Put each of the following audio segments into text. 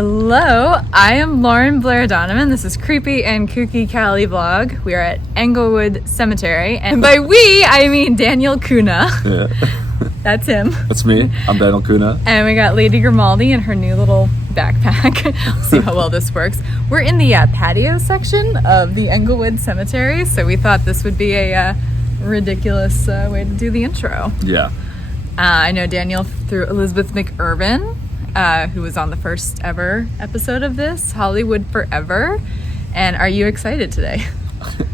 Hello, I am Lauren-Blair Donovan. This is Creepy and Kooky Cali vlog. We are at Inglewood Cemetery, and by we, I mean Daniel Kuhne. Yeah. That's him. That's me. I'm Daniel Kuhne. And we got Lady Grimaldi in her new little backpack. We'll see how well this works. We're in the patio section of the Inglewood Cemetery, so we thought this would be a ridiculous way to do the intro. Yeah. I know Daniel through Elizabeth McIrvin, who was on the first ever episode of this, Hollywood Forever. And are you excited today?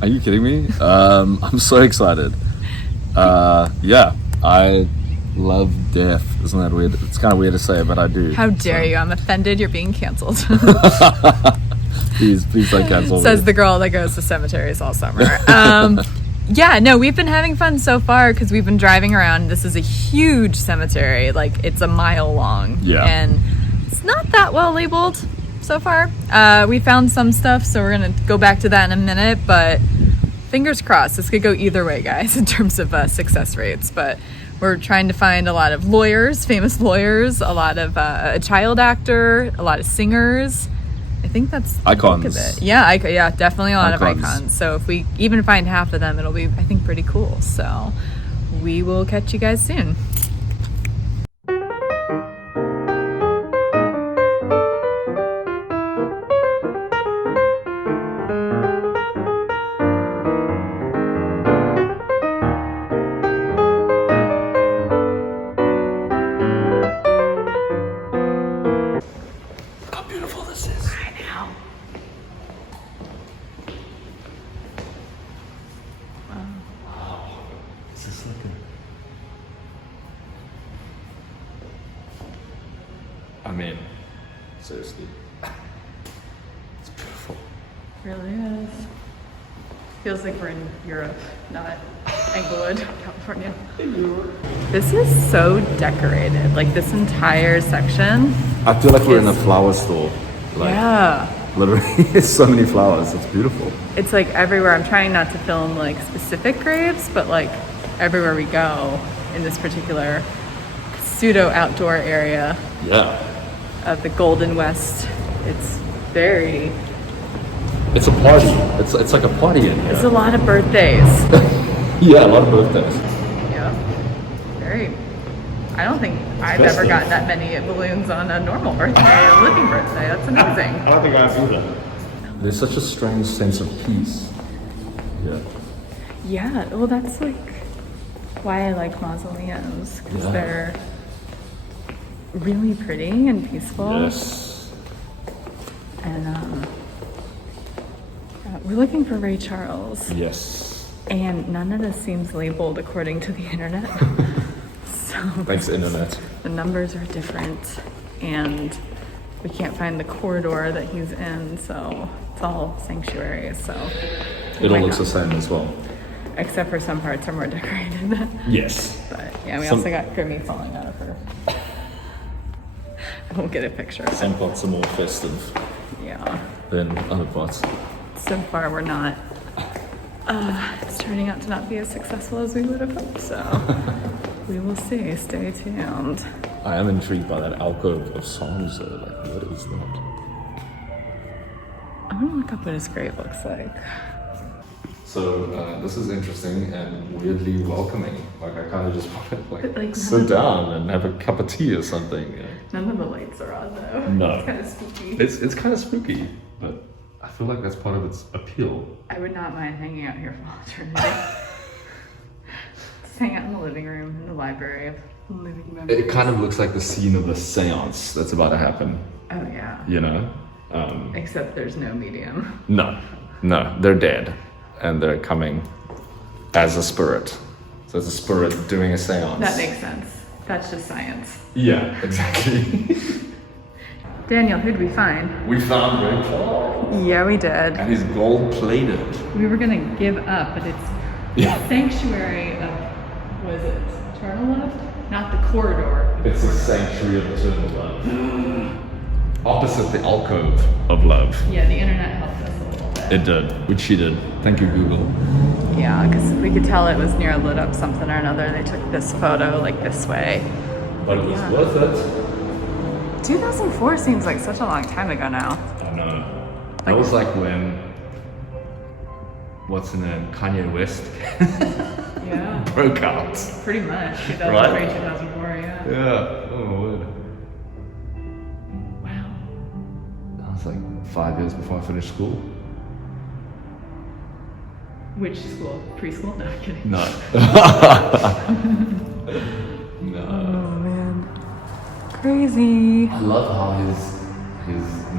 Are you kidding me? I'm so excited. Yeah, I love death. Isn't that weird? It's kind of weird to say, but I do. How dare you? I'm offended. You're being canceled. Please don't cancel me. Says the girl that goes to cemeteries all summer. Yeah, no, we've been having fun so far because we've been driving around. This is a huge cemetery, like it's a mile long. Yeah. And it's not that well labeled so far. We found some stuff, so we're going to go back to that in a minute, but fingers crossed. This could go either way, guys, in terms of success rates. But we're trying to find a lot of lawyers, famous lawyers, a lot of a child actor, a lot of singers. I think that's the icons. bulk of it. Yeah, definitely a lot of Icons. icons. So if we even find half of them, it'll be, I think, pretty cool. So we will catch you guys soon. I mean, seriously. It's beautiful. It really is. Feels like we're in Europe, not Inglewood, California. This is so decorated. Like this entire section. I feel like we're in a flower store. Like, yeah. literally, there's so many flowers. It's beautiful. It's like everywhere. I'm trying not to film like specific graves, but like everywhere we go in this particular pseudo outdoor area. Yeah. Of the Golden West. It's very... It's a party. It's like a party in here. It's a lot of birthdays. Yeah, a lot of birthdays. Yeah. Very... I don't think I've ever gotten that many balloons on a normal birthday, a living birthday. That's amazing. I don't think I've either. There's such a strange sense of peace. Yeah. Yeah, well that's like why I like mausoleums, because they're really pretty and peaceful. Yes. And we're looking for Ray Charles. Yes. And none of this seems labeled according to the internet. So Thanks, internet. the numbers are different, and we can't find the corridor that he's in, so it's all sanctuaries. So It all looks the same as well. except for some parts are more decorated. Yes. But yeah, we also got Grimmy falling out of her. I won't get a picture of it. Some parts are more festive Yeah. than other parts. So far, we're not. It's turning out to not be as successful as we would have hoped. So we will see. Stay tuned. I am intrigued by that alcove of songs though. Like, what is that? I'm gonna look up what his grave looks like. So this is interesting and weirdly welcoming. Like I kind of just want to like, sit down and have a cup of tea or something. You know? None of the lights are on though. No. It's kind of spooky. It's kind of spooky, but I feel like that's part of its appeal. I would not mind hanging out here for all eternity. Just hang out in the living room, in the library of living memories. It kind of looks like the scene of the seance that's about to happen. Oh yeah. You know? Except there's no medium. No, they're dead. And they're coming as a spirit. So it's a spirit doing a seance. That makes sense. That's just science. Yeah, exactly. Daniel, who'd we find? We found Ray Charles. Yeah, we did. And he's gold plated. We were gonna give up, but it's the sanctuary of, what is it, eternal love? Not the corridor. It's a sanctuary of eternal love. Opposite the alcove of love. Yeah, the internet helped us a little bit. It did, which she did. Thank you, Google. Yeah, because we could tell it was near lit up something or another. They took this photo like this way. But it was worth it. 2004 seems like such a long time ago now. I know. That was like when, what's in name? Kanye West Yeah. broke out. Pretty much. 2003, Right? 2004, yeah. Yeah. Oh my word. Wow. That was like 5 years before I finished school. Which school? Preschool? No, I'm kidding. No. No. Oh man. Crazy. I love how his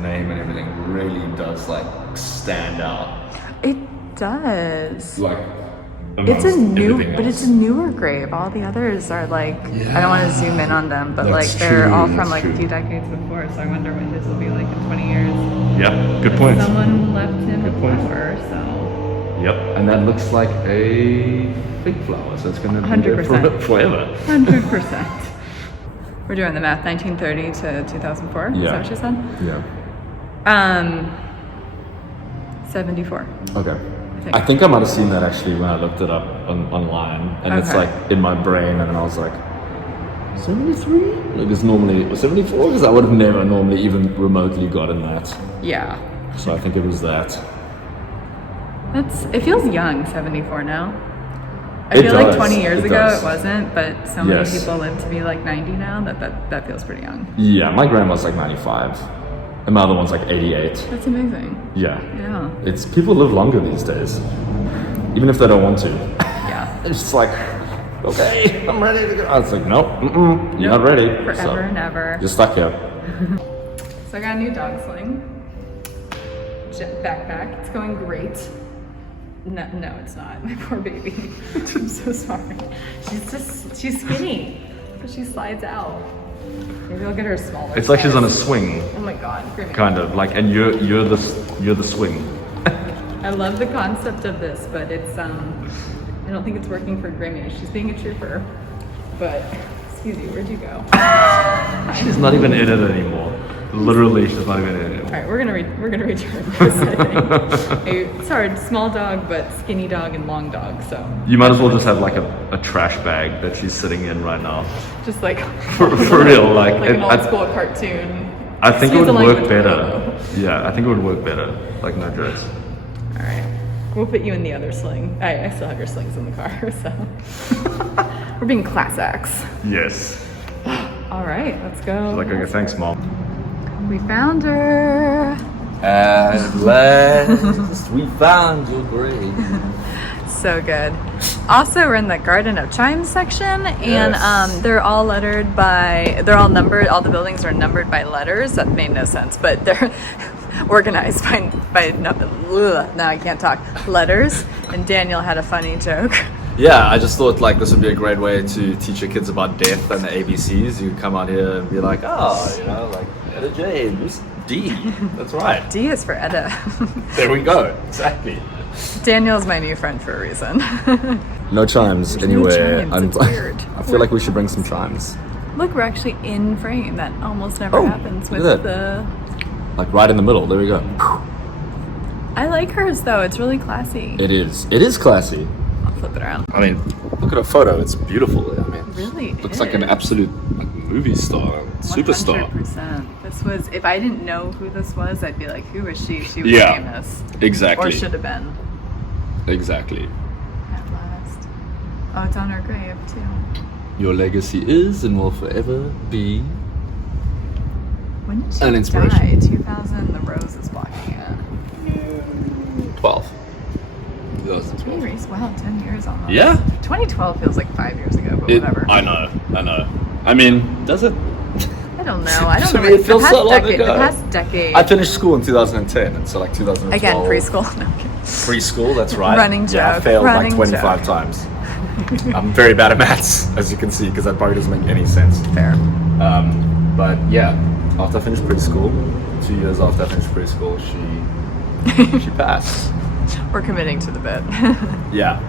name and everything really does like stand out. It does. Like It's a amongst new, everything but else. it's a newer grave. All the others are like, I don't want to zoom in on them, but That's like they're true, all from that's like true. a few decades before. So I wonder what his will be like in 20 years. Yeah, good But point. Someone left him a Good point. flower, so Yep, and that looks like a fig flower, so it's going to be there 100%. forever. 100%. We're doing the math. 1930 to 2004. Is Yeah. that what you said? Yeah. 74. Okay. think. I think I might have seen that actually when I looked it up online, and it's Okay. like in my brain, and then I was like, 73? Like it's normally 74 because I would have never normally even remotely gotten that. Yeah. So I think it was that. It feels young, 74 now. I It feel does, like 20 years it ago does. it wasn't, but so many Yes. people live to be like 90 now that feels pretty young. Yeah, my grandma's like 95, and my other one's like 88. That's amazing. Yeah. Yeah. It's people live longer these days, even if they don't want to. Yeah. It's just like, okay, I'm ready to go. I was like, nope, you're not ready. Forever So, and ever. you're stuck here. So I got a new dog sling. Backpack. It's going great. No, it's not. My poor baby. I'm so sorry. She's skinny, but she slides out. Maybe I'll get her a smaller. It's like she's on a size. swing, Oh my god, Grimmy. kind of like, and you're the swing. I love the concept of this, but it's I don't think it's working for Grimmy. She's being a trooper, but excuse you, where'd you go? She's not even in it anymore. Literally, she's not even in it All anymore. right, we're gonna return this. I think. It's hard. Small dog, but skinny dog and long dog. So You might as well just have like a trash bag that she's sitting in right now. just like For real, like, an old I school cartoon. think it Excuse would the work language, better. Willow. Yeah, I think it would work better. Like no jokes. All right, we'll put you in the other sling. I still have your slings in the car, so we're being class acts. Yes. All right, let's go. Like, okay, thanks, mom. We found her. At last, we found your grave. So good. Also, we're in the Garden of Chimes section, and Yes. they're all numbered. All the buildings are numbered by letters. That made no sense, but they're organized by now I can't talk, letters. And Daniel had a funny joke. Yeah, I just thought like this would be a great way to teach your kids about death and the ABCs. You come out here and be like, oh, like Etta James, D. That's right. D is for Etta. There we go. Exactly. Daniel's my new friend for a reason. No chimes no anywhere. chimes, it's weird. I feel like we should bring some chimes. Look, we're actually in frame. That almost never Oh, happens with look at the. Like right in the middle. There we go. I like hers though. It's really classy. It is. It is classy. I'll flip it around. I mean, look at her photo. It's beautiful. I mean, Really looks like an is. absolute movie star, superstar. 100%. This was, if I didn't know who this was, I'd be like, who is she? She was Yeah, famous. exactly. Or should have been. Exactly. At last. Oh, it's on her grave, too. Your legacy is and will forever be When did she An inspiration. die? 2000, the rose is blocking it. 12. Pretty recent. Wow, 10 years almost. Yeah. 2012 feels like 5 years ago, but whatever. I know. I mean, does it? I don't know. I don't To know. me, it The feels past so long decade- ago. The past decade. I finished school in 2010, and so like 2012. Again, preschool. No, I'm kidding. Preschool, that's right. Running Yeah, I joke, failed running like 25 joke. times. I'm very bad at maths, as you can see, because that probably doesn't make any sense. Fair. But yeah, after I finished preschool, 2 years after I finished preschool, she passed. We're committing to the bit. Yeah.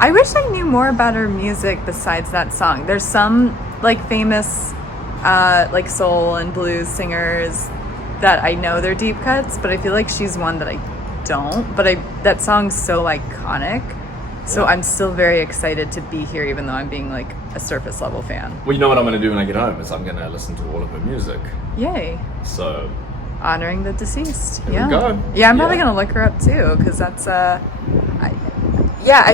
I wish I knew more about her music besides that song. There's some like famous like soul and blues singers that I know they're deep cuts, but I feel like she's one that I don't. But that song's so iconic. So I'm still very excited to be here, even though I'm being like a surface level fan. Well, you know what I'm going to do when I get home is I'm going to listen to all of her music. Yay. So honoring the deceased. Here we go. Yeah, I'm probably going to look her up too, because that's, I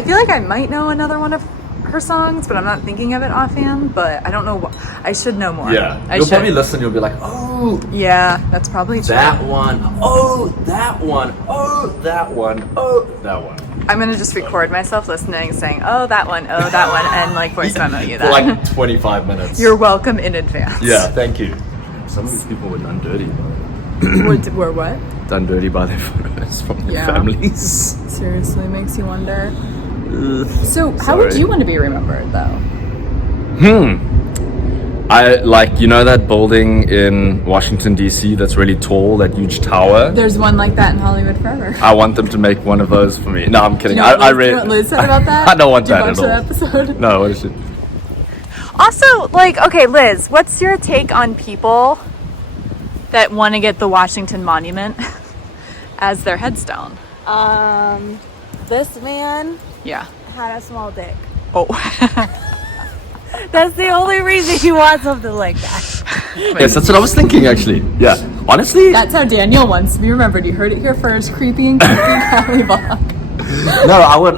feel like I might know another one of her songs, but I'm not thinking of it offhand, but I don't know I should know more. Yeah. I You'll should. probably listen, you'll be like, oh. Yeah, that's probably true. That one. Oh, that one. Oh, that one. Oh, that one. I'm going to just record myself listening, saying, oh, that one, and like voice memo you that. For like 25 minutes. You're welcome in advance. Yeah, thank you. Some of these people were done dirty. Were what? Done dirty by their photos from their families. Seriously, makes you wonder. So, how Sorry. would you want to be remembered, though? I like, you know that building in Washington, D.C. that's really tall, that huge tower? There's one like that in Hollywood forever. I want them to make one of those for me. No, I'm kidding. Do you know I what read. you know what Liz said about that? I don't want Did that you at watch all. that episode? No, what is it? Also, like, okay, Liz, what's your take on people that want to get the Washington Monument as their headstone? This man Yeah. had a small dick. Oh. That's the only reason he wants something like that. Yes, that's what I was thinking, actually. Yeah. Honestly, That's how Daniel wants to be remembered. You heard it here first. Creepy and Kooky Cali vlog. no,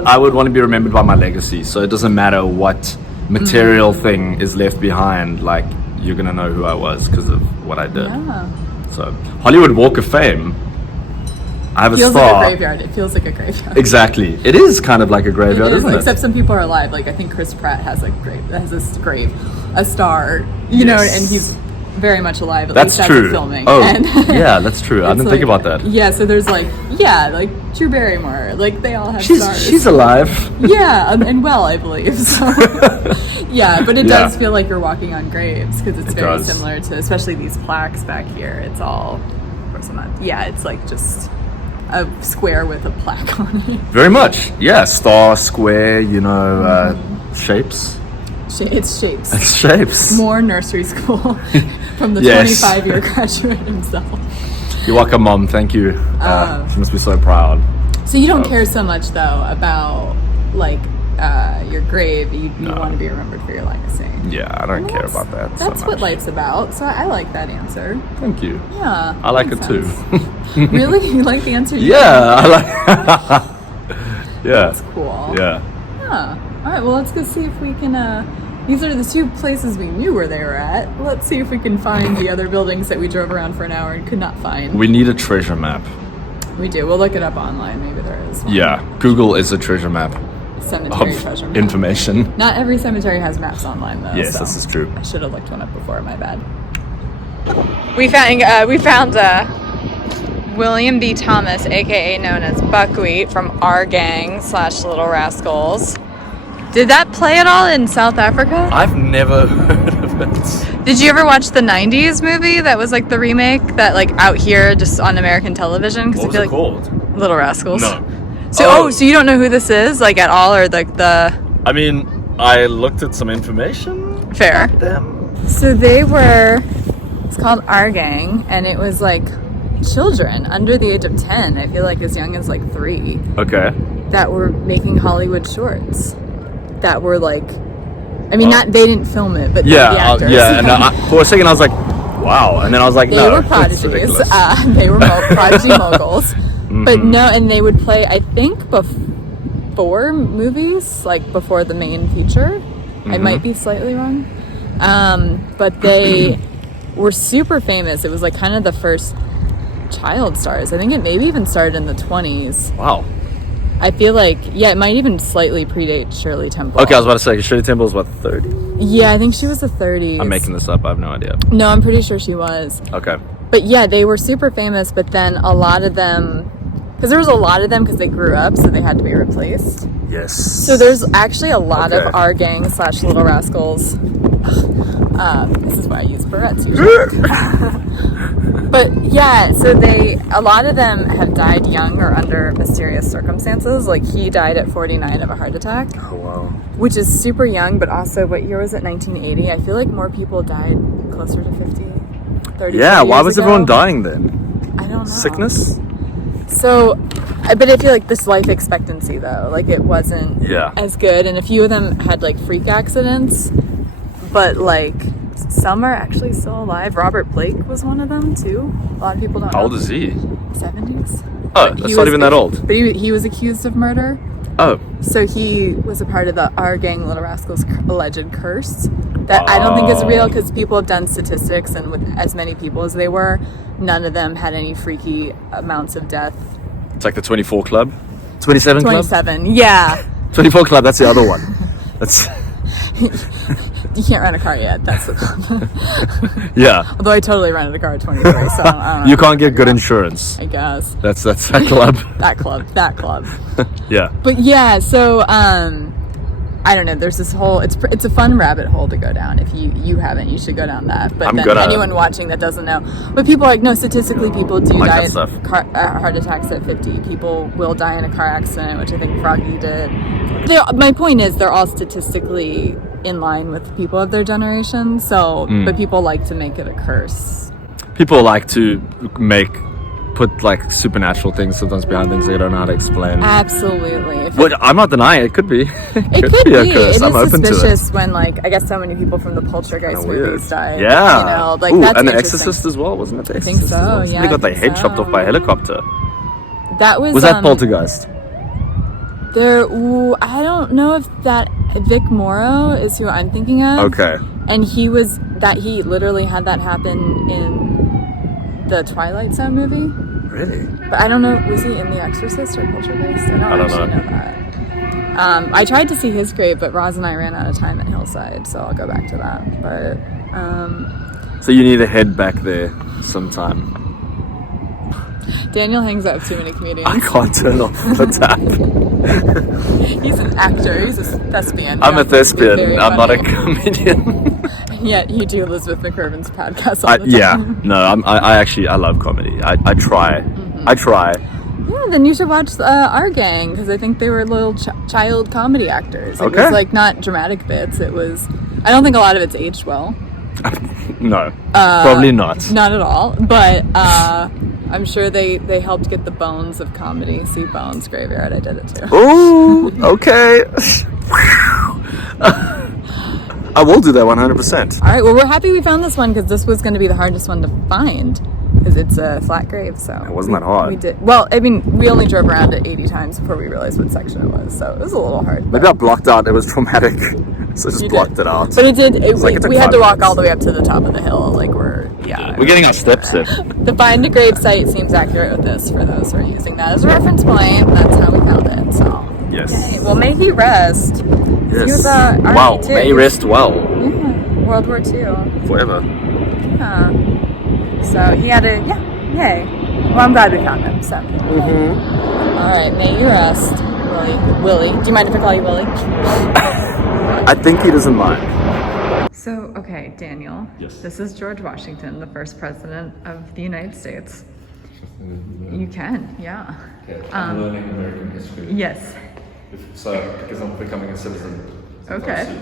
I would want to be remembered by my legacy. So it doesn't matter what material thing is left behind. Like, you're going to know who I was because of what I did. Yeah. So, Hollywood Walk of Fame. I have a Feels star. like a graveyard. It feels like a graveyard. Exactly. It is kind of like a graveyard, It is, isn't it? except some people are alive. Like I think Chris Pratt has a star. You know, Yes. and he's very much alive. At That's least true. as of filming. Oh, And yeah, that's true. I it's didn't think like- about that. Yeah, so there's like Drew Barrymore. Like they all have stars. She's alive. Yeah, and well, I believe. So yeah, but it Yeah. does feel like you're walking on graves because it's It very does. similar to, especially these plaques back here. It's all, of course, I'm not. Yeah, it's like just a square with a plaque on it. Very much. Yeah, star, square, you know, shapes. It's shapes. It's shapes. More nursery school from the Yes. 25-year graduate himself. You're welcome, Mom. Thank you. She must be so proud. So you don't care so much though about like your grave. You want to be remembered for your legacy. Yeah, I don't care about that so That's much. what life's about. So I like that answer. Thank you. Yeah. I like it makes too. sense. Really? You like the answer? Yeah, I like Yeah. That's cool. Yeah. Yeah. All right. Well, let's go see if we can. These are the two places we knew where they were at. Let's see if we can find the other buildings that we drove around for an hour and could not find. We need a treasure map. We do. We'll look it up online. Maybe there is one. Yeah, Google is a treasure map Cemetery of treasure map. information. Not every cemetery has maps online though. Yes, so this is true. I should have looked one up before. My bad. We found William B. Thomas, aka known as Buckwheat, from our gang / Little Rascals. Did that play at all in South Africa? I've never heard of it. Did you ever watch the 90s movie that was like the remake that like out here just on American television? What was it called? Little Rascals. No. So so you don't know who this is like at all, or like the I mean, I looked at some information. fair? Them. So it's called Our Gang, and it was like children under the age of 10, I feel like as young as like 3, Okay. that were making Hollywood shorts. That were like, I mean, not they didn't film it, but the actors. Yeah. And for a second, I was like, "Wow," and then I was like, They "No, were it's prodigies. ridiculous." They were prodigy moguls. But no, and they would play, I think, before movies, like before the main feature. I might be slightly wrong. But they were super famous. It was like kind of the first child stars. I think it maybe even started in the 20s. Wow. I feel like, yeah, it might even slightly predate Shirley Temple. Okay, I was about to say, Shirley Temple is what, 30? Yeah, I think she was the 30s. I'm making this up. I have no idea. No, I'm pretty sure she was. Okay. But yeah, they were super famous, but then a lot of them, because there was a lot of them because they grew up, so they had to be replaced. Yes. So there's actually a lot Okay. of Our Gang / Little Rascals. This is why I use barrettes usually. But yeah, so a lot of them have died young or under mysterious circumstances. Like he died at 49 of a heart attack. Oh, wow. Which is super young, but also what year was it? 1980. I feel like more people died closer to 50, 30 Yeah, why years was ago. everyone dying then? I don't know. Sickness? So But I feel like this life expectancy though, like it wasn't Yeah. as good, and a few of them had like freak accidents, but like some are actually still alive. Robert Blake was one of them too. A lot of people don't know. How old is he? 70s. Oh, that's not even that old. But he was accused of murder. Oh. So he was a part of the Our Gang Little Rascals alleged curse that I don't think is real, because people have done statistics, and with as many people as they were, none of them had any freaky amounts of death. It's like the 24 Club? 27 Club? 27, yeah. 24 Club, that's the other one. That's... You can't rent a car yet, that's the problem. Yeah. Although I totally rented a car at 23, so I don't know. You can't get good insurance. I guess. That's that club. That club. Yeah. But yeah, so I don't know, there's this whole it's a fun rabbit hole to go down. If you haven't, you should go down that. But then anyone watching that doesn't know, but people are like, no, statistically people do die of heart attacks at 50. People will die in a car accident, which I think Froggy did. My point is, they're all statistically in line with people of their generation, so but people like to make it a curse. People like to put like supernatural things sometimes behind things they don't know how to explain. Absolutely. Well, I'm not denying it. Could be. It could be. A curse. I'm open to it. Suspicious when, like, I guess so many people from the Poltergeist movies died. Yeah. You know, like, Ooh, that's and The interesting. Exorcist as well, wasn't it? The I think Exorcist so, as well? yeah. They got their head chopped off by a helicopter. That was that Poltergeist? I don't know if that Vic Morrow is who I'm thinking of. Okay. And he literally had that happen in the Twilight Zone movie. Really? But I don't know, was he in The Exorcist or Poltergeist? I don't actually know that. I tried to see his grave, but Roz and I ran out of time at Hillside, so I'll go back to that. But so you need to head back there sometime. Daniel hangs out with too many comedians. I can't turn off the tap. He's an actor. He's a thespian. I'm a thespian. I'm not a comedian. And yet you do Elizabeth McCurvin's podcast all the time. Yeah. No, I love comedy. I try. I try. Yeah, then you should watch Our Gang, because I think they were little child comedy actors. It Okay. was like not dramatic bits. It was. I don't think a lot of it's aged well. No, probably not. Not at all. But I'm sure they helped get the bones of comedy. See Bones Graveyard. I did it too. Ooh, okay. I will do that 100%. All right. Well, we're happy we found this one, because this was going to be the hardest one to find, because it's a flat grave. So It wasn't that hard. We did well. I mean, we only drove around it 80 times before we realized what section it was. So it was a little hard. Maybe I blocked out. It was traumatic, so I just blocked it out. But it did. We had to walk 5 all the way up to the top of the hill. Like we're getting our steps in. The find a grave site seems accurate with this for those who are using that as a reference point. That's how we found it. So Yes. okay. Well, may he rest. Yes. He was Wow. too. May rest well Yeah. World War II. forever. Yeah. So he had a yay. Well, I'm glad we found him. So. All right. May you rest, Willie. Do you mind if I call you Willie? I think he doesn't mind. So, okay, Daniel. Yes. This is George Washington, the first president of the United States. You can, yeah. Okay, I'm learning American history. Yes. Because I'm becoming a citizen. Okay.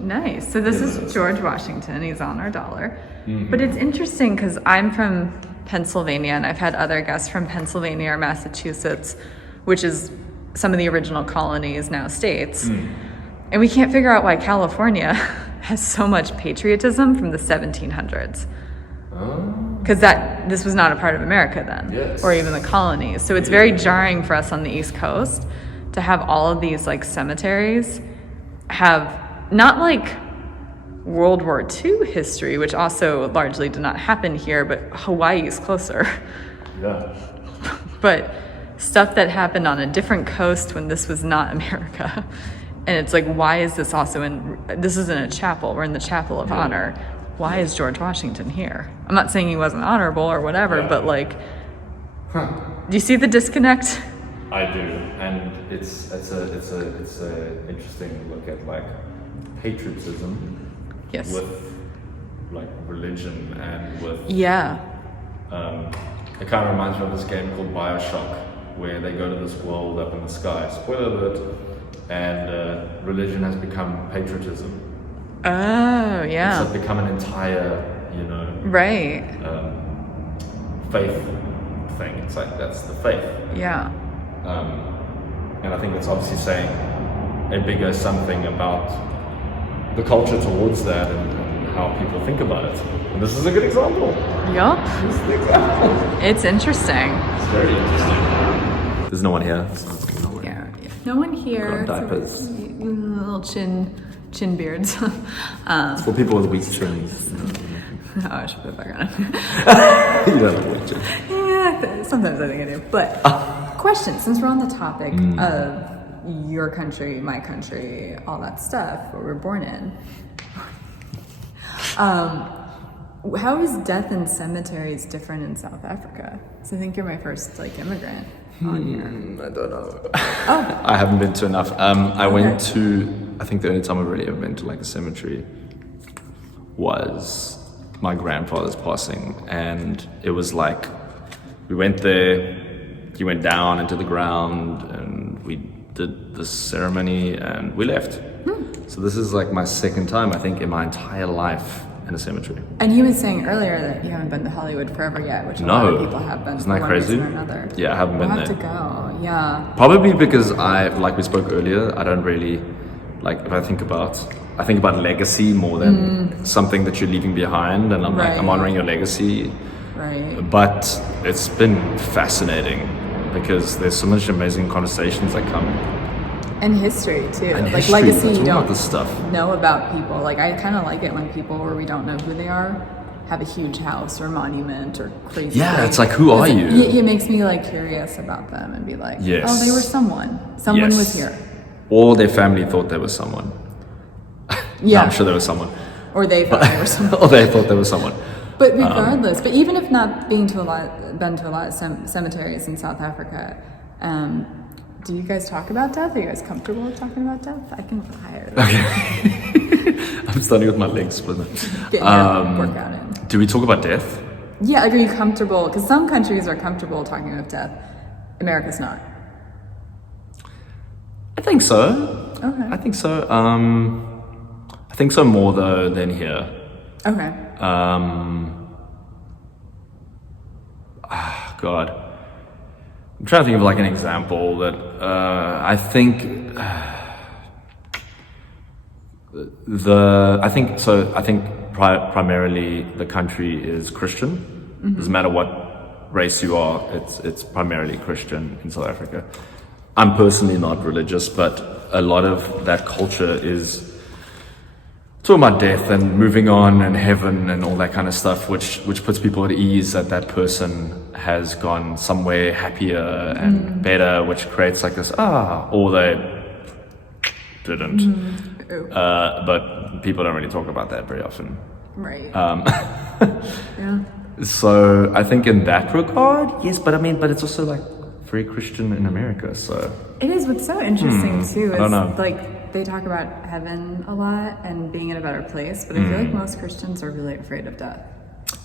Nice. So this is George Washington. He's on our dollar. But it's interesting because I'm from Pennsylvania, and I've had other guests from Pennsylvania or Massachusetts, which is some of the original colonies, now states. And we can't figure out why California has so much patriotism from the 1700s. Because this was not a part of America then, or even the colonies. So it's very jarring for us on the East Coast to have all of these like cemeteries have not like World War II history, which also largely did not happen here, but Hawaii is closer. Yeah. But stuff that happened on a different coast when this was not America. And it's like, why is this also this isn't a chapel, we're in the Chapel of Honor. Why is George Washington here? I'm not saying he wasn't honorable or whatever, but like, do you see the disconnect? I do, and it's a interesting look at like patriotism Yes. with like religion and with Yeah. it kind of reminds me of this game called BioShock, where they go to this world up in the sky. Spoiler alert, and religion has become patriotism. Oh, yeah. It's become an entire, Right. faith thing. It's like that's the faith. Yeah. And I think that's obviously saying a bigger something about the culture towards that and how people think about it. And this is a good example. Yup. This is the example. It's interesting. It's very interesting. There's no one here. Yeah. No one here. Got diapers. Little chin beards. It's for people with weak chins. Oh, I should put it back on. You don't have weak chins. Yeah, sometimes I think I do. But question, since we're on the topic of your country, my country, all that stuff, what we're born in. How is death in cemeteries different in South Africa? So I think you're my first immigrant on here. I don't know. Oh. I haven't been to enough. I went to, I think the only time I've really ever been to a cemetery was my grandfather's passing, and it was we went there, he went down into the ground, and we did the ceremony, and we left. So this is my second time, I think, in my entire life in a cemetery. And he was saying earlier that you haven't been to Hollywood forever yet, which a lot of people have been. Isn't that crazy? Or another. Yeah, I haven't been there. We'll have to go, yeah. Probably because like we spoke earlier, I don't really, if I think about legacy more than something that you're leaving behind, and I'm I'm honoring your legacy. Right. But it's been fascinating because there's so much amazing conversations that come. And history too. And legacy, you don't about this stuff. Know about people. I kind of like it when people where we don't know who they are have a huge house or monument or crazy. Yeah, thing. it's who are you? It makes me curious about them and be yes. Oh, they were someone. Someone yes. was here. Or their family thought they were someone. Yeah, no, I'm sure there was someone. Or they thought they were someone. Or they thought there was someone. But regardless, but even if not been to a lot of cemeteries in South Africa, do you guys talk about death? Are you guys comfortable talking about death? I can hire. Okay. I'm starting with my legs split. Getting your workout in. Do we talk about death? Yeah, are you comfortable? Because some countries are comfortable talking about death. America's not. I think so. Okay. I think so. I think so more though than here. Okay. God. I'm trying to think of an example that I think primarily the country is Christian. Mm-hmm. Doesn't matter what race you are, it's primarily Christian in South Africa. I'm personally not religious, but a lot of that culture is talking about death and moving on and heaven and all that kind of stuff, which puts people at ease that person has gone somewhere happier and better, which creates this, or they didn't. But people don't really talk about that very often. Right. Yeah. So I think in that regard, yes, but it's also very Christian in America, so. It is. What's so interesting too is I don't know. They talk about heaven a lot and being in a better place, but I feel like most Christians are really afraid of death.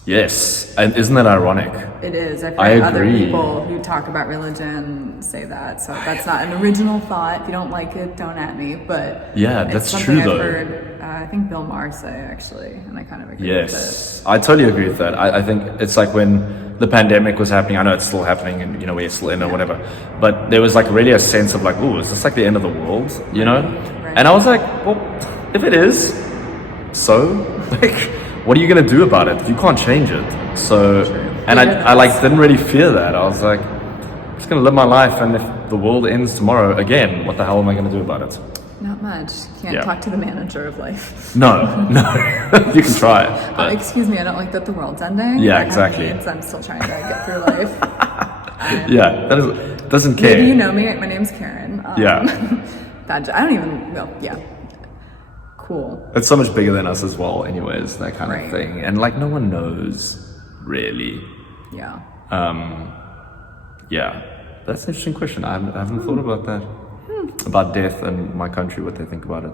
Yes, and isn't that ironic? It is. I've I heard other agree. people who talk about religion say that, so that's not an original thought. If you don't like it, don't at me, but yeah, it's that's something true though. I've heard, I think Bill Maher say actually, and I kind of agree with Yes, I totally agree with that. I think it's when the pandemic was happening, I know it's still happening and we're still in or whatever, but there was really a sense of ooh, is this the end of the world, Right. And I was well, if it is, so what are you gonna do about it? You can't change it. So, and I didn't really fear that. I was I'm just gonna live my life, and if the world ends tomorrow again, what the hell am I gonna do about it? Not much. Can't talk to the manager of life. No, you can try it. But excuse me, I don't like that the world's ending. Yeah, I have exactly. needs, I'm still trying to get through life. Yeah, doesn't care. Maybe you know me. My name's Karen. Yeah. I don't even. Well, yeah. Cool. It's so much bigger than us as well, anyways. That kind Right. of thing, and no one knows really. Yeah. Yeah, that's an interesting question. I haven't thought about that. About death and my country, what they think about it.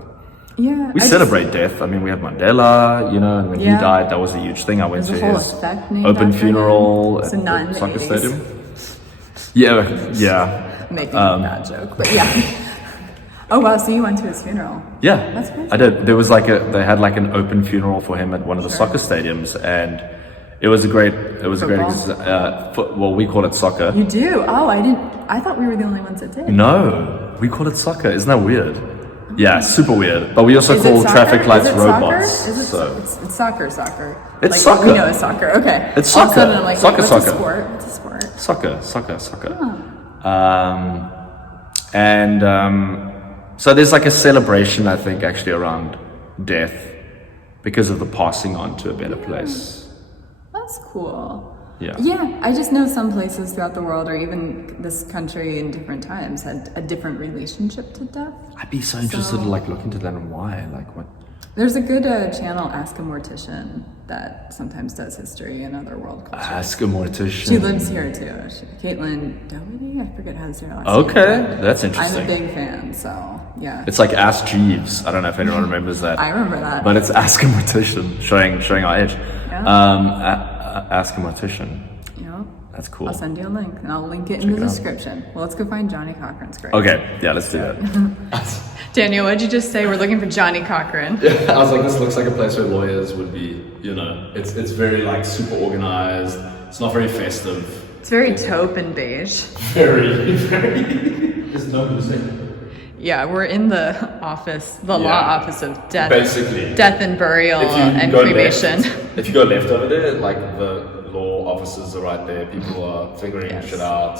Yeah. We celebrate death. We had Mandela, and when he Yeah. died, that was a huge thing. I went to There's a whole his effect named open after funeral him. It's at a nun the in soccer the 80s. stadium. Yeah. Making a bad joke, but yeah. Oh wow! So you went to his funeral? Yeah, That's crazy. I did. There was they had an open funeral for him at one of the soccer stadiums, and It was a great Football? well, we call it soccer. You do? Oh, I thought we were the only ones that did. No, we call it soccer. Isn't that weird? Yeah, super weird. But we also Is call it traffic soccer? lights Is it robots. Soccer? Is it, So it's soccer. It's like, soccer. We know it's soccer. Okay. It's All of a soccer. sudden I'm like, Soccer, what's soccer. a sport? What's a sport? Soccer. So there's like a celebration, I think, actually around death because of the passing on to a better place. That's cool. Yeah. Yeah, I just know some places throughout the world, or even this country in different times, had a different relationship to death. I'd be so interested to like look into that and why, like what. There's a good channel, Ask a Mortician, that sometimes does history in other world cultures. Ask a mortician. She lives here too. Caitlin Doherty? I forget how to say her last name. Okay, that's I'm interesting. a big fan, so yeah. It's like Ask Jeeves. I don't know if anyone remembers that. I remember that. But it's Ask a Mortician, showing our age. Yeah. Ask a Mortician. Yeah. That's cool. I'll send you a link, and I'll link it in the it out. description. Well, let's go find Johnnie Cochran's grave. Okay, yeah, let's do that. Daniel, what'd you just say? We're looking for Johnnie Cochran. I was like, this looks like a place where lawyers would be, you know, it's very like super organized. It's not very festive. It's very taupe and beige. Very. There's no music. Yeah, we're in the office, the law office of death. Basically. Death and burial If you and go cremation. Left, if you go left over there, like the law offices are right there. People are figuring shit out.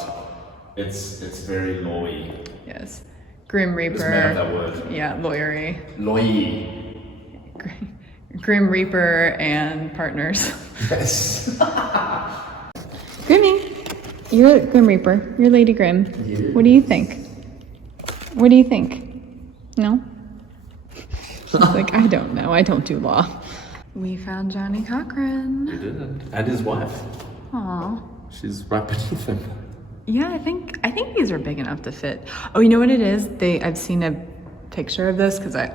It's very lawy. Yes. Grim Reaper. Just made up that word. Yeah, lawyery. Lawyer. Grim Reaper and partners. Yes. Grimmy, you're Grim Reaper. You're Lady Grim. What do you think? What do you think? No? She's like, I don't know. I don't do law. We found Johnnie Cochran. We did. And his wife. Aw. She's right beneath him. Yeah, I think these are big enough to fit. Oh, you know what it is? I've seen a picture of this because I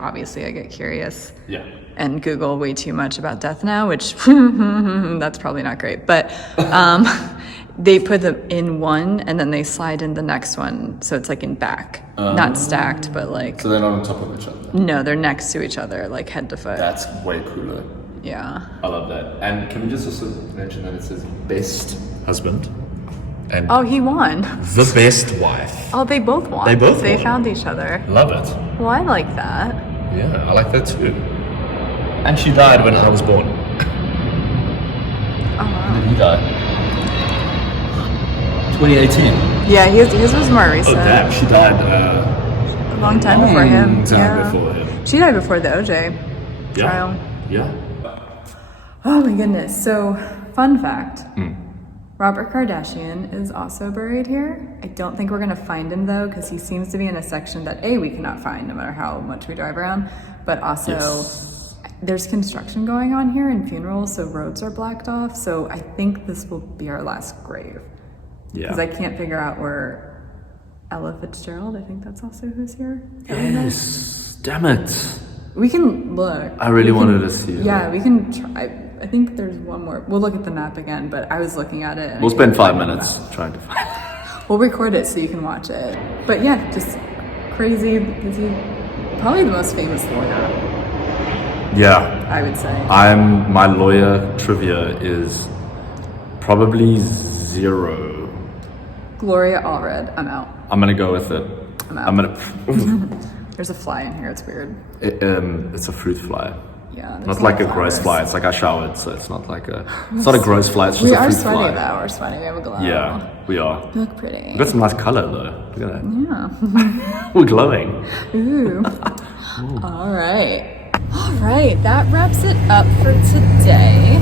get curious. Yeah. And Google way too much about death now, which that's probably not great. But they put them in one and then they slide in the next one, so it's like in back, not stacked, but like. So they're not on top of each other. No, they're next to each other, like head to foot. That's way cooler. Yeah. I love that. And can we just also mention that it says best husband and Oh, he won. the best wife. Oh, they both won. They both They won. found each other. Love it. Well, I like that. Yeah, I like that too. And she died when I was born. Oh wow. When did he die? 2018. Yeah, his was more Oh recent. damn, she died A long time before him. before him. She died before the OJ trial. Yeah. Oh my goodness. So, fun fact. Robert Kardashian is also buried here. I don't think we're going to find him though, because he seems to be in a section that we cannot find no matter how much we drive around, but also there's construction going on here and funerals, so roads are blocked off. So I think this will be our last grave. Yeah. Because I can't figure out where Ella Fitzgerald, I think that's also who's here. Yes. Damn it. We can look. I really We can- wanted to see her. Yeah, we can try. I think there's one more. We'll look at the map again, but I was looking at it. And We'll I spend couldn't 5 find the minutes map. trying to find it. We'll record it so you can watch it. But yeah, just crazy. Is he probably the most famous lawyer, Yeah. I would say. My lawyer trivia is probably 0. Gloria Allred. I'm out. I'm gonna go with it. I'm out. I'm gonna. There's a fly in here. It's weird. It's a fruit fly. Yeah. there's Not some like a flowers. gross fly. It's like I showered, so it's not like a. It's not a gross fly. It's just We a are fruit sweaty fly. though. We're sweaty. We have a glow. Yeah, we are. You look pretty. We've got some nice color though. Look at that. Yeah. We're glowing. Ooh. All right. All right. That wraps it up for today.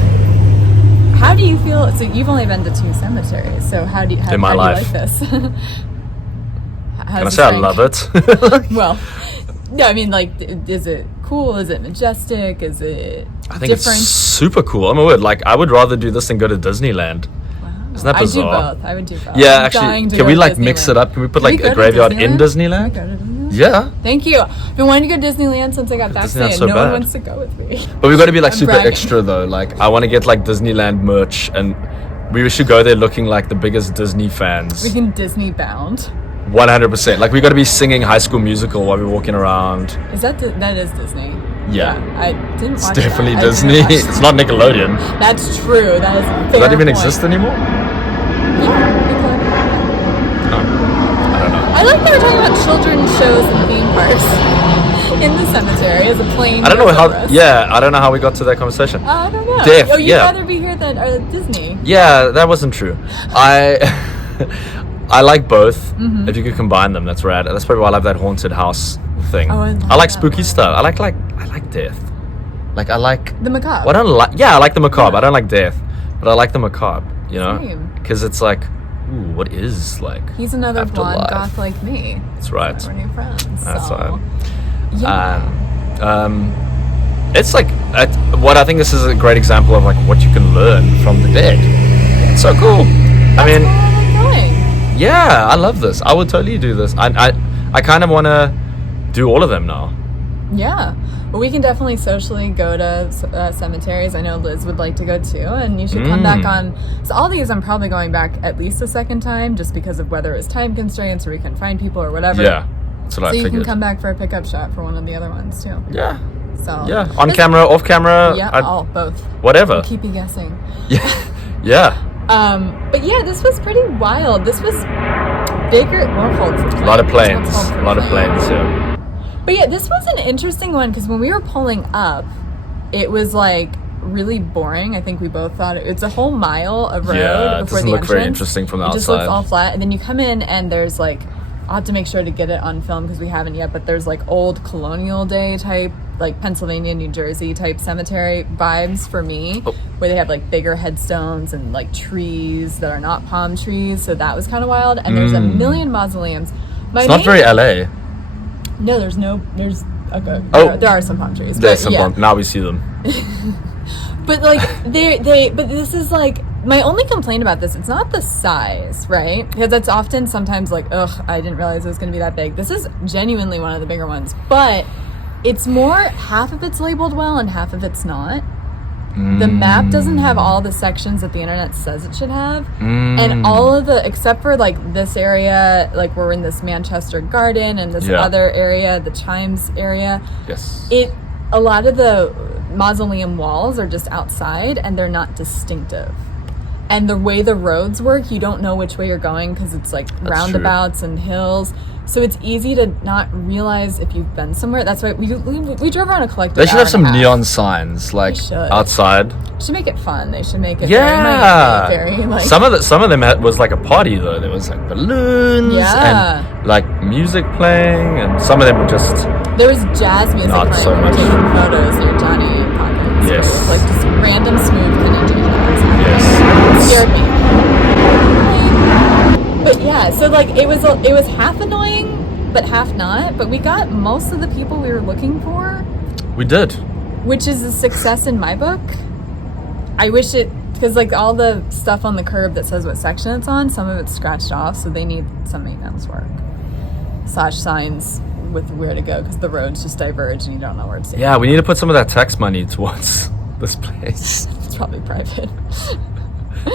How do you feel? So you've only been to 2 cemeteries. So how do you In my life. like this? Can I say I love it? Well, yeah. I mean, like, is it cool? Is it majestic? Is it I think different? it's super cool. I'm a word. Like I would rather do this than go to Disneyland. Isn't that bizarre? I would do both. Yeah, I'm actually, dying to can go we to like mix Disneyland. it up? Can we put Can we like go a to graveyard in Can Disneyland? we go to Disneyland? Yeah, Thank you. I've been wanting to go to Disneyland since I got Disneyland's vaccinated. so No one bad. wants to go with me. but we've got to be like I'm super bragging. extra though. Like I want to get like Disneyland merch, and we should go there looking like the biggest Disney fans. We can Disney bound. 100%. Like we got to be singing High School Musical while we're walking around. Is that is Disney? Yeah. I didn't watch It's definitely that. I Disney. didn't watch It's not Nickelodeon. That's true. That is a fair Does that even point. exist anymore? Yeah, Nickelodeon. I don't know. I like that we're talking about children's shows and theme parks in the cemetery as a plain. I don't know how. reference. Yeah, I don't know how we got to that conversation. I don't know. Death, Oh, you'd yeah. rather be here than Disney. Yeah, that wasn't true. I like both. If you could combine them, that's rad. That's probably why I love that haunted house thing. Oh, I love I like that spooky one. stuff. I like death. Like I like. The macabre. What I don't like. Yeah, I like the macabre. I don't like death, but I like the macabre. You know, Same. because it's like, ooh, what is like? He's another blonde afterlife? goth like me. That's right. We're new friends. That's so. right. Yeah. It's like what I think this is a great example of like what you can learn from the dead. It's so cool. I mean, Where I'm going. yeah, I love this. I would totally do this. I kind of want to do all of them now. Yeah. Well, we can definitely socially go to cemeteries. I know Liz would like to go too, and you should come back on. So all these, I'm probably going back at least a second time, just because of whether it's time constraints or we can find people or whatever. Yeah, that's what I So you figured. can come back for a pickup shot for one of the other ones too. Yeah, So yeah, on This- camera, off camera, Yeah, both. whatever. We'll keep you guessing. Yeah, yeah. But yeah, this was pretty wild. This was bigger. More hold for A lot of planes. Let's hold for A lot of planes. Yeah. But yeah, this was an interesting one because when we were pulling up, it was like really boring. I think we both thought it's a whole mile of road Yeah, it before doesn't the look very entrance. interesting from the It just looks outside. all flat, and then you come in and there's like, I'll have to make sure to get it on film because we haven't yet. But there's like old colonial day type, like Pennsylvania, New Jersey type cemetery vibes for me, where they have like bigger headstones and like trees that are not palm trees. So that was kind of wild. And there's a million mausoleums. It's not very LA. No, there's okay. Oh. There are some palm trees. There's but some yeah. now we see them. But like but this is like my only complaint about this. It's not the size, right? Because that's often sometimes like, ugh, I didn't realize it was going to be that big. This is genuinely one of the bigger ones, but it's more half of it's labeled well and half of it's not. The map doesn't have all the sections that the internet says it should have. And all of the, except for like this area, like we're in this Manchester garden and this Yeah. other area, the Chimes area. Yes. A lot of the mausoleum walls are just outside and they're not distinctive. And the way the roads work, you don't know which way you're going because it's like roundabouts and hills. So it's easy to not realize if you've been somewhere. That's why we drove around a collective. They should hour have and some a half. neon signs like should. outside. Should make it fun. They should make it Yeah. very like Some of them was like a party though. There was like balloons Yeah. and like music playing, and some of them were just there was jazz music Not playing. so We were much. taking photos near Johnnie L Cochran. Yes. It was like just random smooth Canadian jazz. yes. Scared me. But yeah, so like it was half annoying, but half not. But we got most of the people we were looking for, We did. which is a success in my book. I wish it, because like all the stuff on the curb that says what section it's on, some of it's scratched off, so they need some maintenance work. Slash signs with where to go because the roads just diverge and you don't know where it's. Yeah, we need to put some of that tax money towards this place. It's probably private.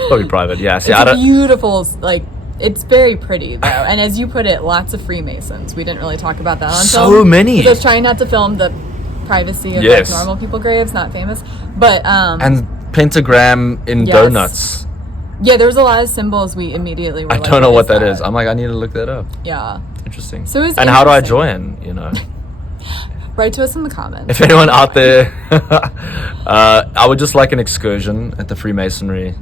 Probably private. Yeah. See, It's I a don't. beautiful, like, it's very pretty though, and as you put it, lots of Freemasons. We didn't really talk about that on So film. many. 'Cause I was trying not to film the privacy of Yes. like normal people graves, not famous. But And pentagram in Yes. donuts. yeah, there was a lot of symbols we immediately were I like, don't know what that that is. I'm like, I need to look that up. Yeah. Interesting. So it's and how do I interesting. join? You know, Write to us in the comments. if anyone out there, I would just like an excursion at the Freemasonry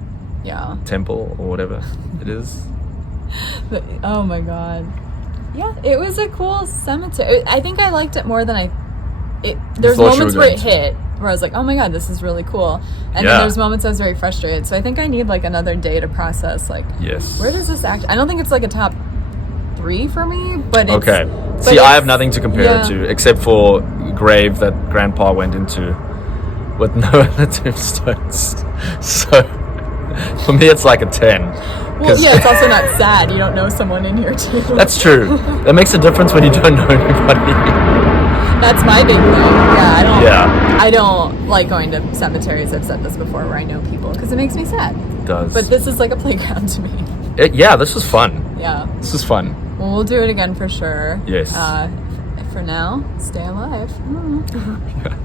Yeah. temple or whatever it is. But, oh my god. Yeah, it was a cool cemetery. I think I liked it more than there's thought you moments were where going it to. hit where I was like, oh my god, this is really cool. And Yeah. then there's moments I was very frustrated. So I think I need like another day to process like, Yes. where does this act? I don't think it's like a top 3 for me, but it's, Okay. but See, I have it's- nothing to compare yeah. it to except for grave that Grandpa went into with no other tombstones. So for me, it's like a 10. Well, 'Cause- yeah, it's also not sad. You don't know someone in here too. That's true. That makes a difference when you don't know anybody. That's my big thing. Yeah, Yeah. I don't like going to cemeteries. I've said this before, where I know people because it makes me sad. It does. But this is like a playground to me. Yeah, this was fun. Yeah. This was fun. Well, we'll do it again for sure. Yes. For now, stay alive. Mm.